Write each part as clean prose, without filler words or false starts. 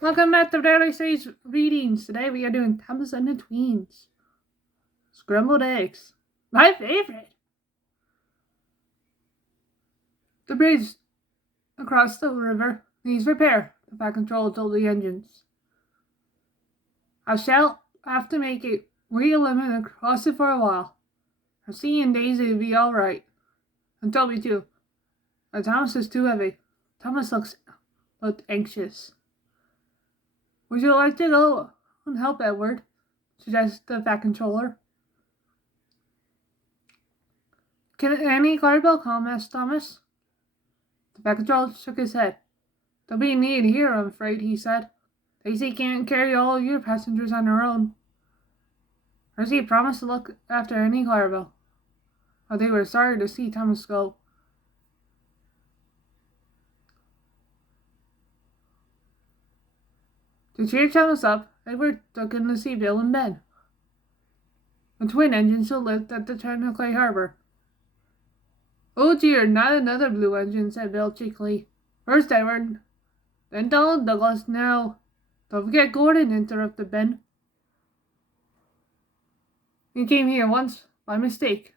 Welcome back to Daily Stage Readings. Today we are doing Thomas and the Tweens. Scrambled eggs. My favorite. The bridge across the river needs repair. The Fat Control told the engines. I shall have to make a real limit across it for a while. Percy and Daisy will be alright. And Toby too. But Thomas is too heavy. Thomas looked anxious. Would you like to go and help Edward? Suggested the Fat Controller. Can Annie Clarabelle come? Asked Thomas. The Fat Controller shook his head. They'll be needed here, I'm afraid, he said. Daisy can't carry all your passengers on her own. Percy promised to look after Annie Clarabelle. But they were sorry to see Thomas go. To cheer Thomas up, Edward took him to see Bill and Ben. The twin engine still lived at the turn of Clay Harbor. Oh dear, not another blue engine, said Bill cheekily. First Edward, then Donald Douglas, now. Don't forget Gordon, interrupted Ben. He came here once, by mistake.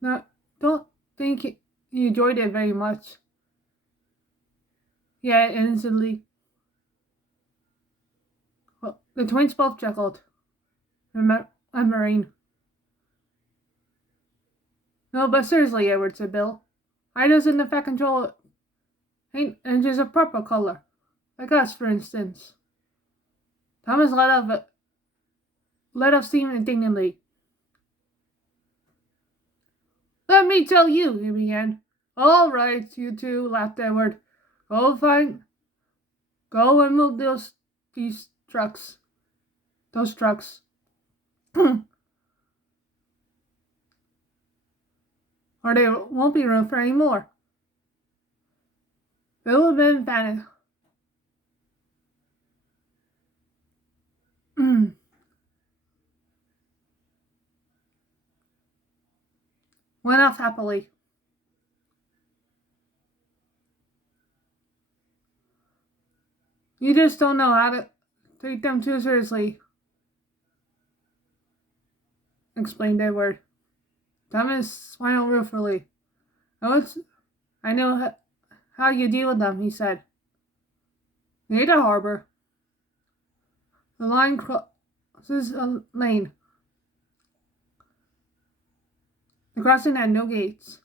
No, don't think he enjoyed it very much. Yeah, innocently. Well, the twins both chuckled. And Marine. No, but seriously, Edward, said Bill. Ida's in the Fat Control ain't engines of purple color. Like us, for instance. Thomas let off steam indignantly. Let me tell you, he began. All right, you two, laughed Edward. Go and move these trucks. Those trucks. Or there won't be room for any more. Bill had been panicked. Went off happily. You just don't know how to take them too seriously, explained Edward. Thomas smiled ruefully. I know how you deal with them, he said. Near the harbor, the line crosses a lane. The crossing had no gates.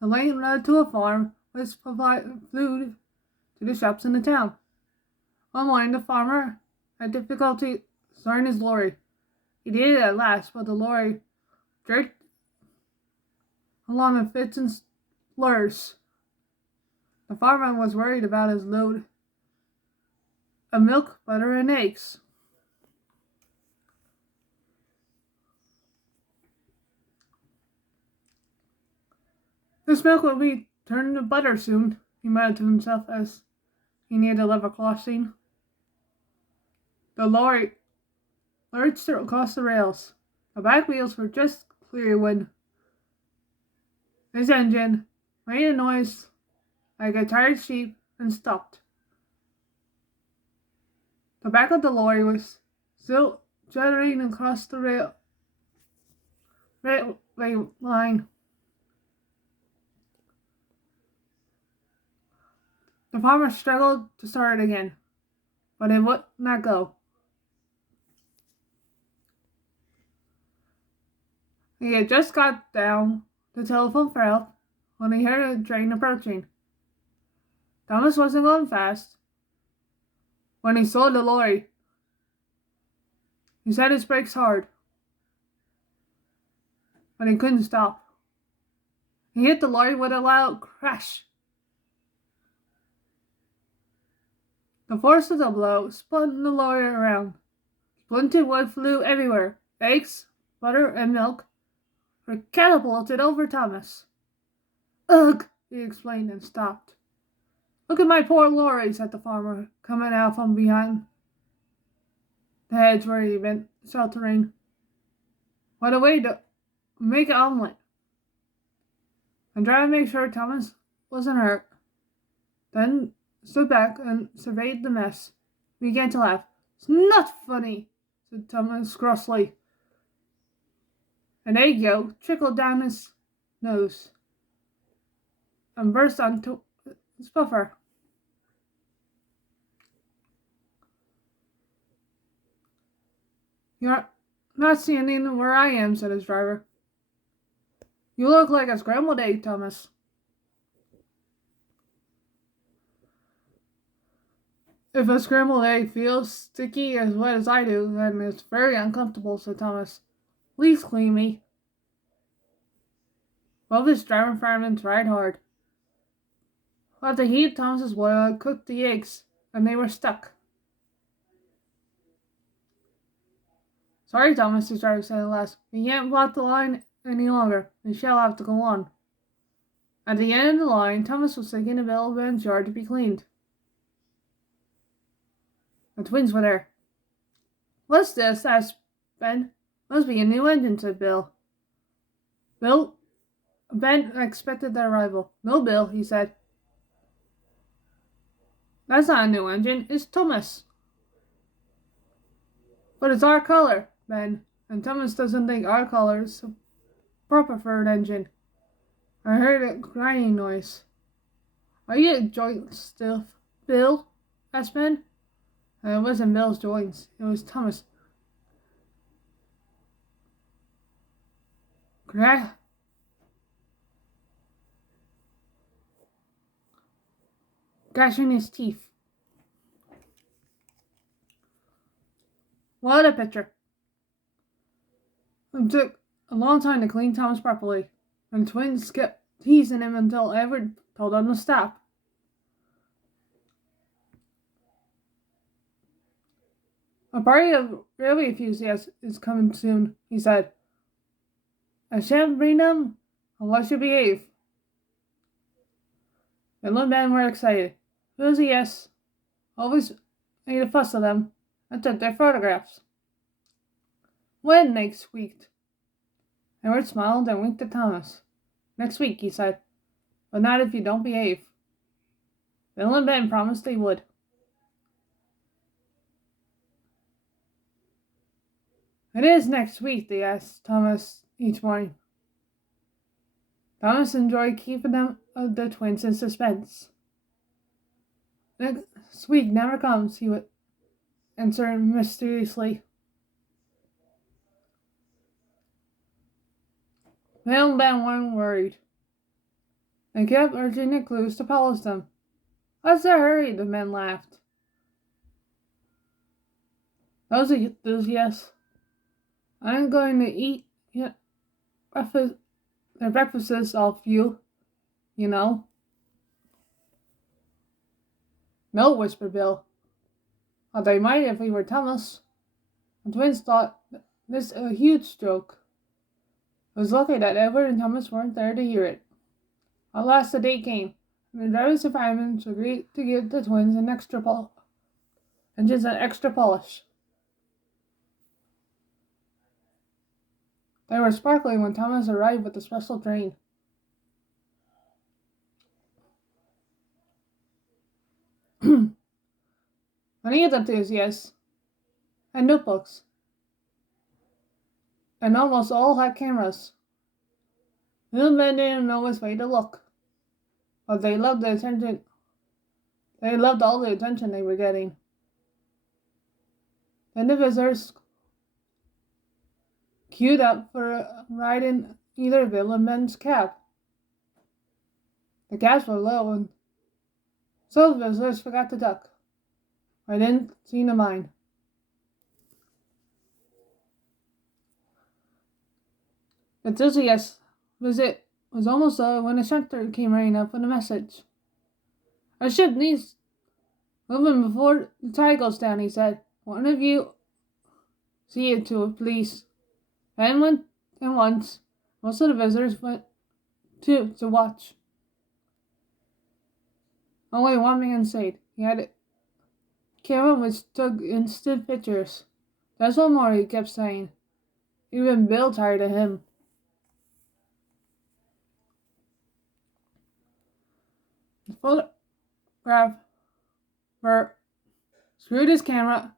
The lane led to a farm which provided food to the shops in the town. One morning, the farmer had difficulty starting his lorry. He did it at last, but the lorry jerked along in fits and slurs. The farmer was worried about his load of milk, butter, and eggs. This milk will be turned to butter soon, he muttered to himself as he neared the level crossing. The lorry lurched across the rails. The back wheels were just clear when his engine made a noise like a tired sheep and stopped. The back of the lorry was still juddering across the railway line. The farmer struggled to start it again, but it would not go. He had just got down the telephone for help when he heard a train approaching. Thomas wasn't going fast. When he saw the lorry, he set his brakes hard, but he couldn't stop. He hit the lorry with a loud crash. The force of the blow spun the lorry around. Splintered wood flew everywhere. Eggs, butter, and milk were catapulted over Thomas. Ugh, he explained and stopped. Look at my poor lorry, said the farmer, coming out from behind the hedge where he'd been sheltering. What a way to make an omelet. And try to make sure Thomas wasn't hurt. Then stood back and surveyed the mess. He began to laugh. "It's not funny," said Thomas crossly. An egg yolk trickled down his nose and burst onto his puffer. "You're not standing where I am," said his driver. "You look like a scrambled egg, Thomas." "If a scrambled egg feels sticky as wet as I do, then it's very uncomfortable," said Thomas. "Please clean me." Both his driver and fireman tried hard. But the heat of Thomas's boil had cooked the eggs, and they were stuck. "Sorry, Thomas," his driver said at last. "We can't block the line any longer. We shall have to go on." At the end of the line, Thomas was taking a Bill and Ben's yard to be cleaned. The twins were there. "What's this?" asked Ben. "Must be a new engine," said Bill. Ben expected their arrival. "No, Bill," he said. "That's not a new engine. It's Thomas." "But it's our color, Ben, and Thomas doesn't think our color is proper for an engine." I heard a grinding noise. "Are you joint stiff, Bill?" asked Ben. It wasn't Bill's joints. It was Thomas. Crack. Gashing his teeth. What a picture. It took a long time to clean Thomas properly, and the twins kept teasing him until Edward told them to stop. "A party of railway enthusiasts is coming soon," he said. "I shan't bring them unless you behave." Bill and Ben were excited. Enthusiasts always made a fuss of them and took their photographs. "When?" they squeaked. Edward smiled and winked at Thomas. "Next week," he said, "but not if you don't behave." Bill and Ben promised they would. "It is next week?" they asked Thomas each morning. Thomas enjoyed keeping the twins in suspense. "Next week never comes," he would answer mysteriously. Bill and Ben weren't worried. They kept urging the clues to polish them. "What's the hurry?" the men laughed. Those enthusiasts. "I'm going to eat their breakfasts off you, you know." "No," whispered Bill. "But they might if we were Thomas." The twins thought this a huge joke. It was lucky that Edward and Thomas weren't there to hear it. At last the day came, and the drivers and firemen agreed to give the twins an extra polish. They were sparkling when Thomas arrived with the special train. Many of the enthusiasts had notebooks, and almost all had cameras. Little men didn't know which way to look, but they loved the attention. They loved all the attention they were getting. Then the visitors queued up for a ride in either Bill and Ben's cab. The cabs were low, and so the visitors forgot to duck. I didn't seem to mind. The enthusiast's visit was almost over when a secretary came running up with a message. "Our ship needs moving before the tide goes down," he said. "One of you see it to it, please." Ben went at once. Most of the visitors went too to watch. Only one man stayed. He had a camera which took instant pictures. "There's one more," he kept saying. Even Bill tired of him. The photograph Bert screwed his camera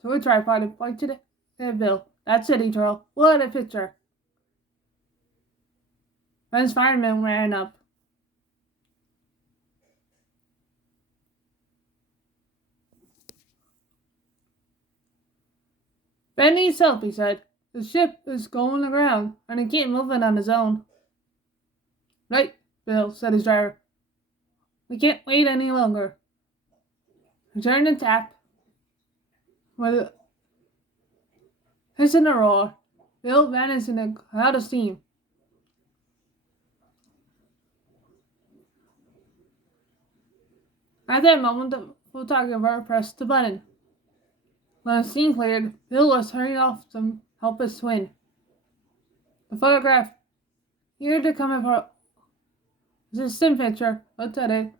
to a tripod and pointed it at Bill. "That's it," he twirled. "What a picture!" Ben's fireman ran up. "Ben needs help," he said. "The ship is going aground, and he can't move it on his own." "Right, Bill," said his driver. "We can't wait any longer." He turned and tapped. With a hiss and a roar, Bill vanished in a cloud of steam. At that moment, the photographer pressed the button. When the steam cleared, Bill was hurrying off to help his twin. The photograph, here to come for his instant picture, looked at it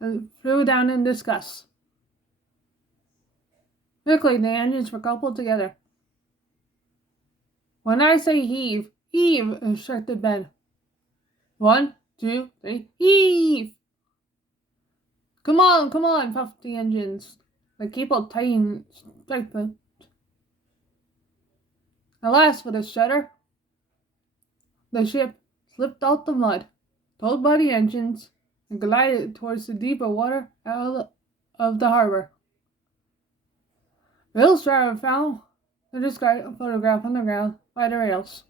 and threw down in disgust. Quickly, the engines were coupled together. "When I say heave, heave," instructed Ben. "1, 2, 3, heave!" Come on," puffed the engines. The cable tightened, strengthened. At last, with a shudder, the ship slipped out the mud, pulled by the engines, and glided towards the deeper water out of the harbor. Bill's driver found the discarded photograph on the ground by the rails.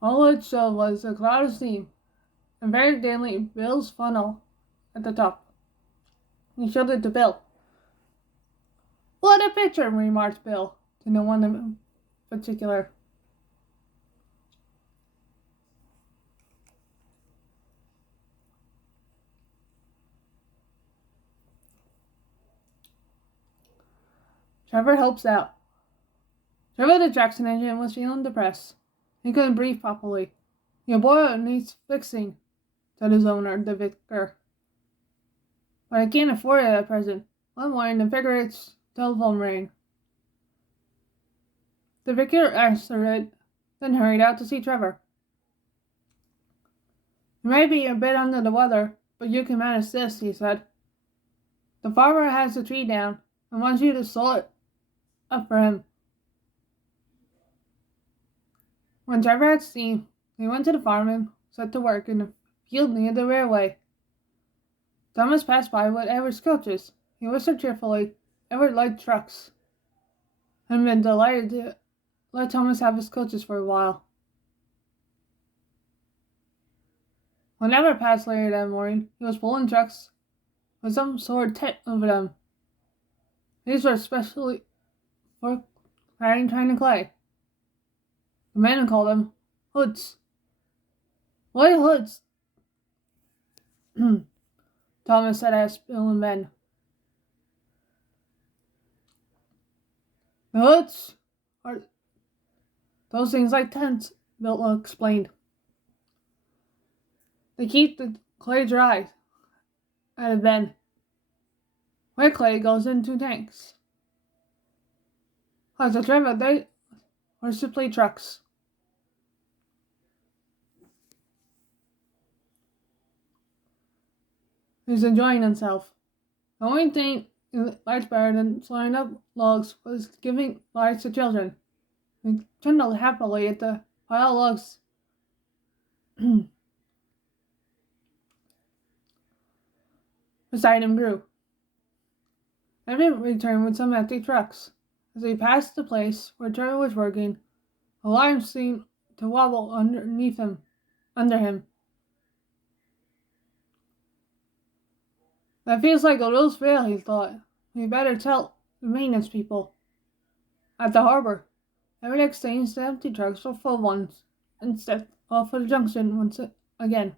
All it showed was a cloud of steam, and very dimly Bill's funnel at the top. He showed it to Bill. "What a picture," remarked Bill, to no one in particular. Trevor helps out. Trevor the Jackson engine was feeling depressed. He couldn't breathe properly. "Your boiler needs fixing," said his owner, the vicar. "But I can't afford it at present." One morning, the vicar's telephone rang. The vicar answered it, then hurried out to see Trevor. "You may be a bit under the weather, but you can manage this," he said. "The farmer has the tree down and wants you to saw it up for him." When Trevor had steam, he went to the farm and set to work in a field near the railway. Thomas passed by with Edward's coaches. He whispered cheerfully, "Edward liked trucks," and been delighted to let Thomas have his coaches for a while. When Edward passed later that morning, he was pulling trucks with some sort of tent over them. These were especially for carrying tiny clay. The men called them hoods. "What hoods?" Thomas said, asked Bill and Ben. "The hoods are those things like tents," Bill explained. "They keep the clay dry," added Ben. "Wet clay goes into tanks." As a Trevor, they were simply trucks. He was enjoying himself. The only thing he liked better than sawing up logs was giving lights to children. He trundled happily at the pile of logs beside him grew. Everett returned with some empty trucks. As he passed the place where Trevor was working, a line seemed to wobble under him. "That feels like a loose fail," he thought. "We better tell the maintenance people." At the harbor, Everett exchanged the empty trucks for full ones and stepped off at the junction once again.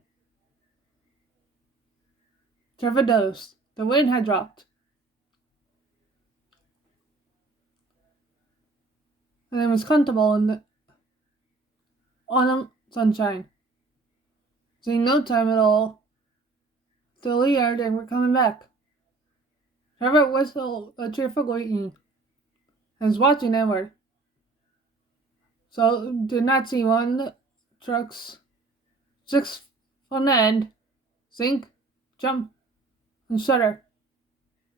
Trevor dozed. The wind had dropped, and it was comfortable in the autumn sunshine. Seeing no time at all till he heard they were coming back. Trevor whistled a cheerful greeting and was watching Edward, so did not see one of the trucks 6 from the end sink, jump, and shudder,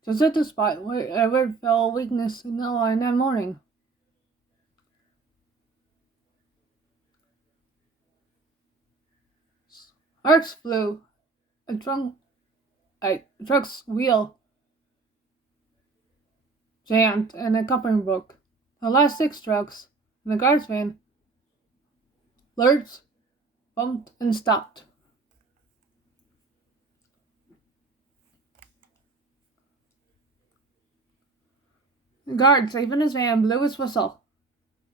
just at the spot where Edward felt weakness in the line that morning. Sparks flew. A truck's wheel jammed and the coupling broke. The last 6 trucks and the guard's van lurched, bumped, and stopped. The guard, safe in his van, blew his whistle.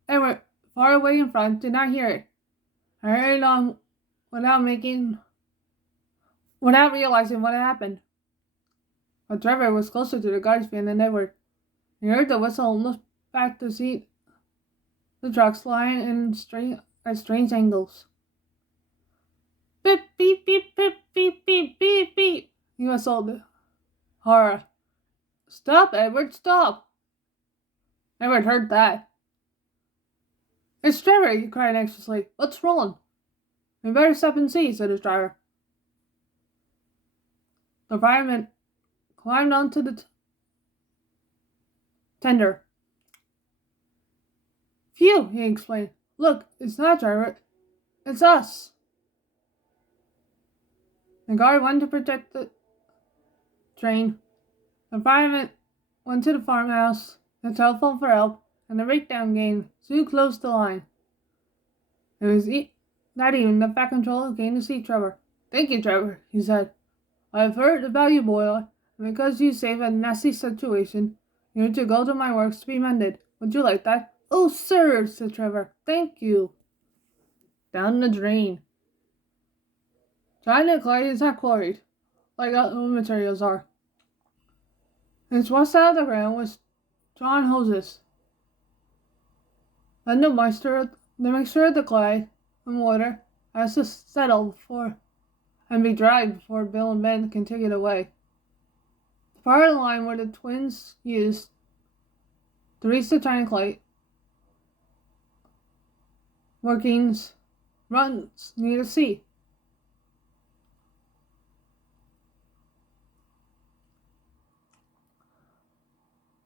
Edward, far away in front, did not hear it. I hurried on without realizing what had happened. But Trevor was closer to the guard's van than Edward. He heard the whistle and looked back to see the trucks lying at strange angles. Beep, beep, beep, beep, beep, beep, beep, beep, he whistled. Horror. Stop, Edward, stop. Edward heard that. It's Trevor, he cried anxiously. What's wrong? We better stop and see, said his driver. The fireman climbed onto the tender. Phew, he explained. Look, it's not Trevor. It's us. The guard went to protect the train. The fireman went to the farmhouse, the telephone for help, and the breakdown game soon closed the line. It was that evening that Fat Controller came to see Trevor. Thank you, Trevor, he said. I have heard about you, boy, and because you saved a nasty situation, you're to go to my works to be mended. Would you like that? Oh, sir, said Trevor. Thank you. Down the drain. China clay is not quarried, like other materials are. It's washed out of the ground with drawn hoses. Then the mixture of the clay and water has to settle and be dried before Bill and Ben can take it away. The part of the line where the twins used to reach the China clay workings runs near the sea.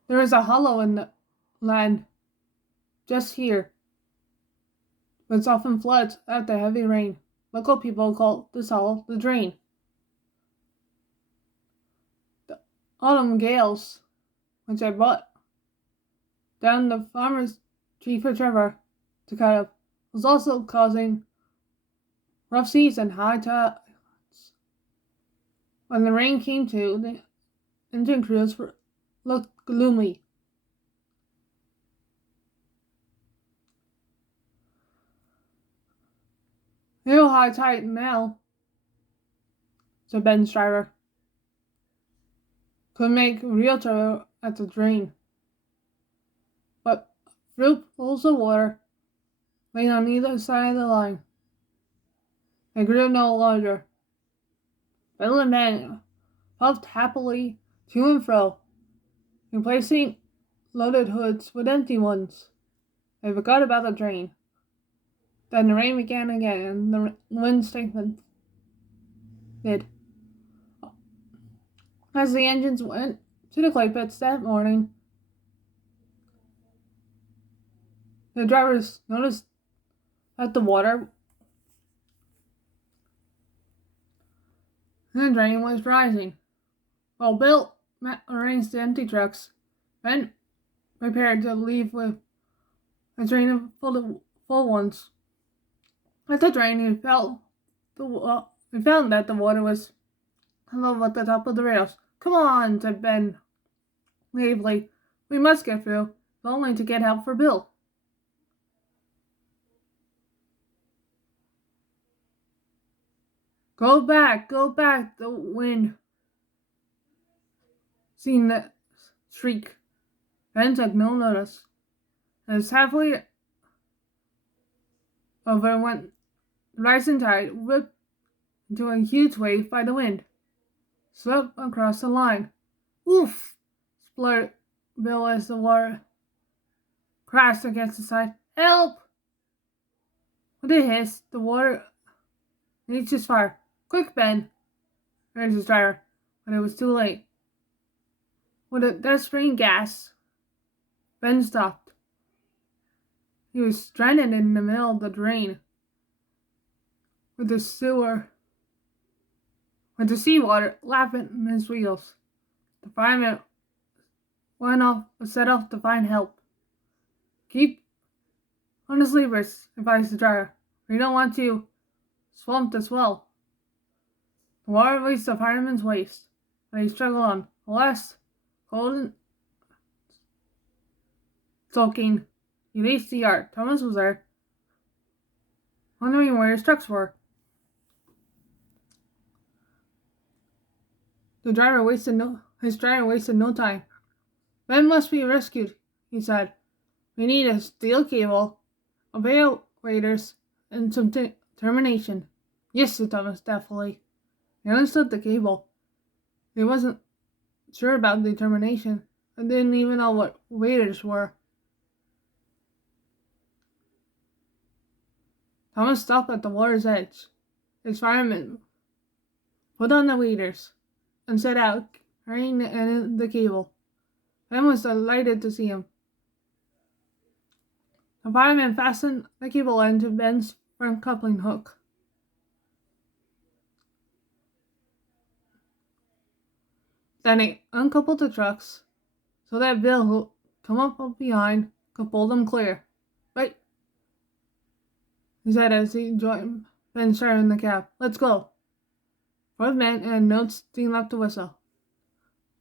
There is a hollow in the land just here, but it's often floods after heavy rain. Local people call this hollow the drain. The autumn gales, which I brought down the farmer's tree for Trevor to cut up, was also causing rough seas and high tides. When the rain came too, the engine crews looked gloomy. Real high tide now, said Ben's driver. Could make real trouble at the drain. But through pools of water lay on either side of the line. They grew no larger. Bill and Ben puffed happily to and fro, replacing loaded hoods with empty ones. They forgot about the drain. Then the rain began again, and the wind strengthened. As the engines went to the clay pits that morning, the drivers noticed that the water in the drain was rising. While Bill arranged the empty trucks, Ben prepared to leave with a train full ones. At the drain, he found that the water was level at the top of the rails. Come on, said Ben naively. We must get through, if only to get help for Bill. Go back, the wind seemed to shriek. Ben took no notice. As halfway over when the rising tide whipped into a huge wave by the wind, swept across the line. Oof! Spluttered Bill as the water crashed against the side. Help! With a hiss, the water reached his fire. Quick, Ben, urged his driver. but it was too late. With a desperate gasp, Ben stopped. He was stranded in the middle of the drain, with the seawater lapping in his wheels. The fireman set off to find help. Keep on his levers, advised the driver. We don't want to swamp as well. The water reached the fireman's waist, but he struggled on. Alas, cold and soaking, he reached the yard. Thomas was there, wondering where his trucks were. His driver wasted no time. Ben must be rescued, he said. We need a steel cable, a pair of waders, and some termination. Yes, said Thomas definitely. He understood the cable. He wasn't sure about the termination, and didn't even know what waders were. Thomas stopped at the water's edge. His fireman put on the waders and set out, carrying the cable. Ben was delighted to see him. The fireman fastened the cable end to Ben's front coupling hook. Then he uncoupled the trucks so that Bill, who come up behind, could pull them clear. Right, he said as he joined Ben sharing the cab. Let's go. Both men and Notes steam left the whistle.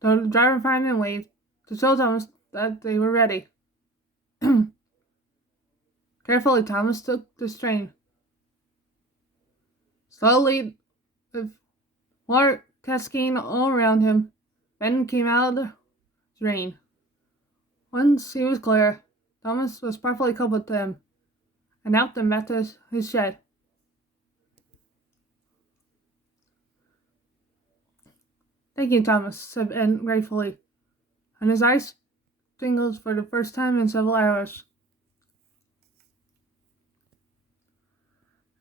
The driver fireman waved to show Thomas that they were ready. Carefully, Thomas took the strain. Slowly, with water cascading all around him, Ben came out of the drain. Once he was clear, Thomas was properly coupled to him and helped him back to his shed. Thank you, Thomas, said Ben gratefully, and his eyes twinkled for the first time in several hours.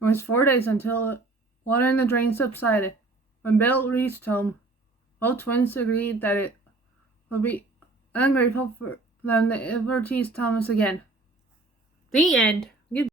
It was 4 days until water in the drain subsided. When Bill reached home, both twins agreed that it would be ungrateful for them to ever tease Thomas again. The end.